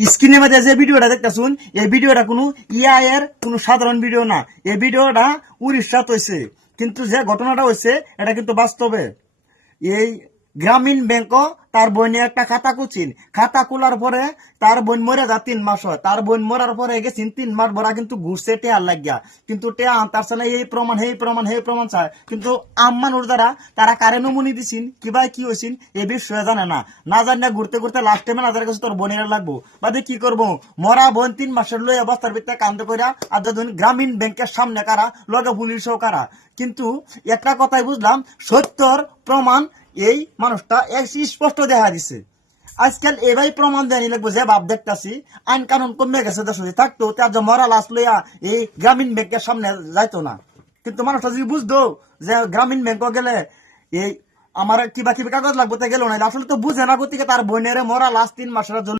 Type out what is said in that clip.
স্ক্রিনের মধ্যে যে ভিডিওটা দেখতেছুন এই ভিডিওটা কোনো ইআই এর কোনো সাধারণ ভিডিও না। এই ভিডিওটা উড়িষ্যাত হয়েছে, কিন্তু যে ঘটনাটা হয়েছে এটা কিন্তু বাস্তবে। এই গ্রামীণ ব্যাংক তার বোনে একটা খাতা খুলছেন, খাতা খোলার পরে তার বোন মরে যা 3 মাস হয়, তার বোন মরার পরে গেছেন 3 মাস ভরা কিন্তু ঘুরছে টেয়ার লাগিয়া, কিন্তু টেয়া আনতার চাই এই প্রমাণ এই প্রমাণ এই প্রমাণ চায়, কিন্তু আম্মানুর দ্বারা তারা কারে নমুনি দিছেন কিবা কি হয়েছেন এই বিষয়ে জানে না। না জানি ঘুরতে ঘুরতে লাস্ট টাইমে না কাছে তোর বোনের লাগবো বাদে কি করবো, মরা বোন 3 মাসের লই অবস্থার ভিতরে কান্দ কইরা আর যখন গ্রামীণ ব্যাংকের সামনে কারা লগে পুলিশও কারা। কিন্তু একটা কথাই বুঝলাম, সত্যর প্রমাণ এই মানুষটা স্পষ্ট দেখা দিছে। আজকাল এবার প্রমাণ দেয়নি লাগবো যে ভাব দেখতেছি আইন কানুন কমে গেছে, দেশ থাকতো তার মরা লাশ লইয়া এই গ্রামীণ ব্যাংকের সামনে যাইতো না। কিন্তু মানুষটা যদি বুঝতো যে গ্রামীণ ব্যাংক গেলে এই আমার কিবা কিবা কাগজ লাগবো তা গেল না, আসলে তো বুঝে না গতিকে তার বোনের মরা লাশ 3 মাসের জন্য